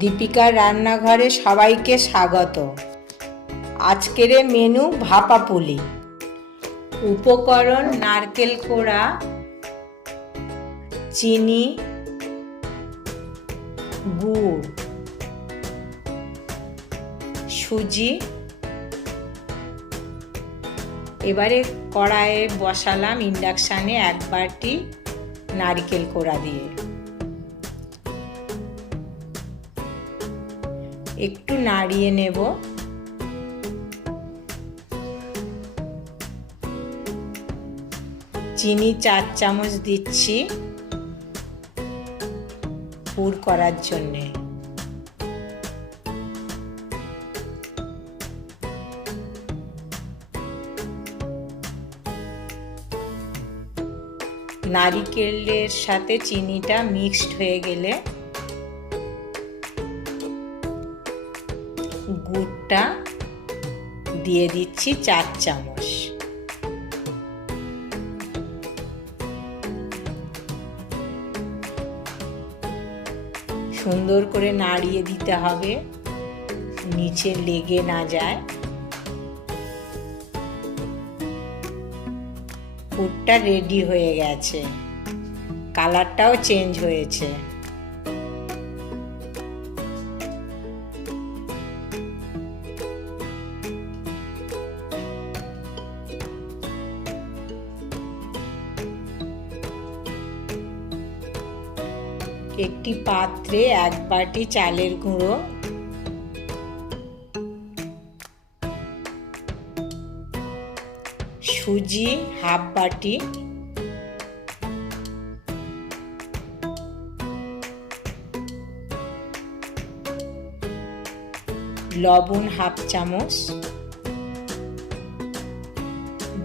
দীপিকার রান্নাঘরে সবাইকে স্বাগত। আজকের মেনু ভাপা পুলি। উপকরণ: নারকেল কোড়া, চিনি, গুড়, সুজি। এবারে কড়াইয়ে বসালাম ইন্ডাকশানে 1 বাটি নারকেল কোড়া দিয়ে। একটু নাড়িয়ে নেব। চিনি 4 চামচ দিচ্ছি পুর করার জন্যে। নারকেলের সাথে চিনিটা মিক্সড হয়ে গেলে গুড়টা দিয়ে দিচ্ছি 4 চামচ। সুন্দর করে নাড়িয়ে দিতে হবে, নিচে লেগে না যায়। পুরটা রেডি হয়ে গেছে, কালারটাও চেঞ্জ হয়েছে। একটি পাত্রে 1 বাটি চালের গুঁড়ো, সুজি 1/2 বাটি, লবণ 1/2 চামচ,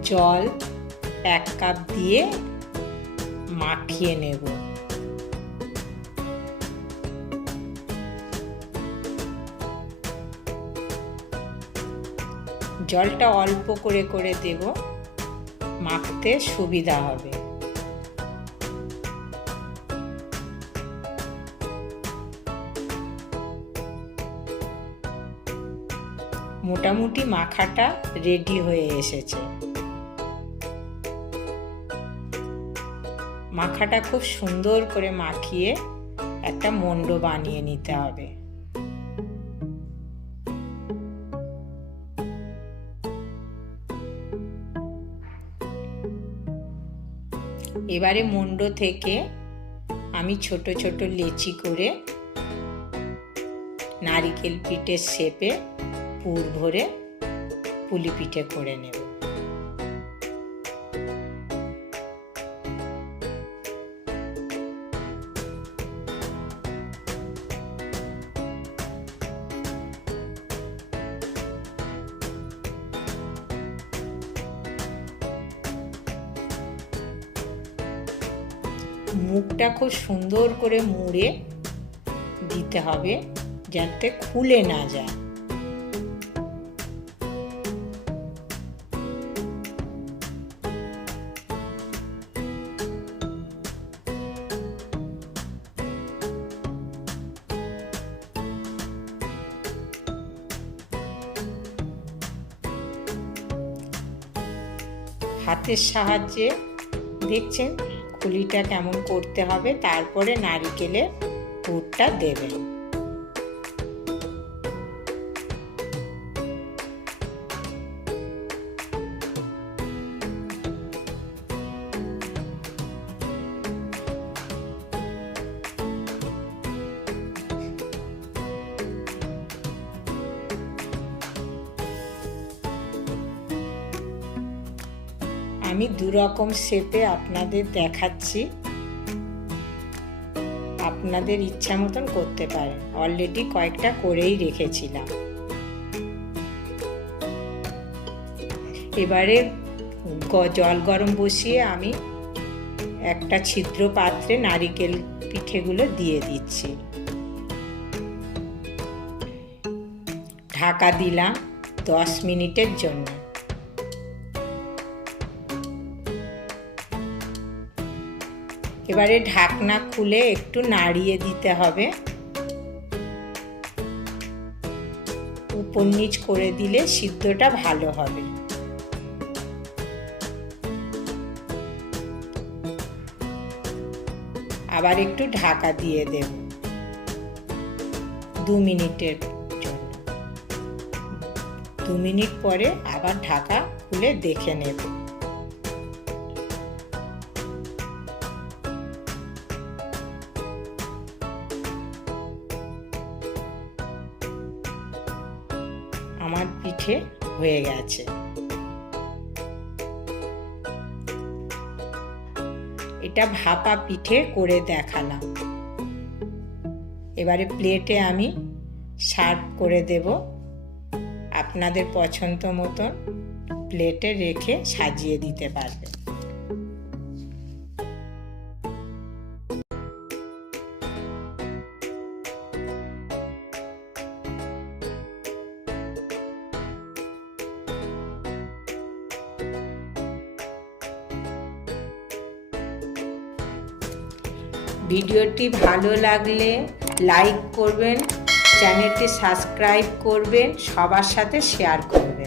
জল 1 কাপ দিয়ে মাখিয়ে নেব। জলটা অল্প করে করে দেব, মাখতে সুবিধা হবে। মোটামুটি মাখাটা রেডি হয়ে এসেছে। মাখাটা খুব সুন্দর করে মাখিয়ে একটা মণ্ড বানিয়ে নিতে হবে। এবারে মণ্ড থেকে আমি ছোট ছোট লেচি করে নারিকেল পিঠের শেপে পুর ভরে পুলি পিঠে করে নেব। মুখটা খুব সুন্দর করে মুড়ে দিতে হবে যাতে খুলে না যায়। হাতের সাহায্যে দেখছেন খুলিটা কেমন করতে হবে, তারপরে নারকেলের পুরটা দেবেন। আমি 2 রকম শেপে আপনাদের দেখাচ্ছি, আপনাদের ইচ্ছা মতন করতে পারেন। অলরেডি কয়েকটা করেই রেখেছিলাম। এবারে জল গরম বসিয়ে আমি একটা ছিদ্র পাত্রে নারিকেল পিঠেগুলো দিয়ে দিচ্ছি। ঢাকা দিলাম 10 মিনিটের জন্য। এবারে ঢাকনা খুলে একটু নাড়িয়ে দিতে হবে। উপর নিচ করে দিলে সিদ্ধটা ভালো হবে। আবার একটু ঢাকা দিয়ে দেব 2 মিনিটের জন্য। 2 মিনিট পরে আবার ঢাকা খুলে দেখে নেব। আমার পিঠে হয়ে গেছে। এটা ভাপা পিঠে করে দেখালাম। এবারে প্লেটে আমি সার্ভ করে দেব। আপনাদের পছন্দ মতন প্লেটে রেখে সাজিয়ে দিতে পারবেন। ভিডিওটি ভালো লাগলে লাইক করবেন, চ্যানেলটি সাবস্ক্রাইব করবেন, সবার সাথে শেয়ার করবেন।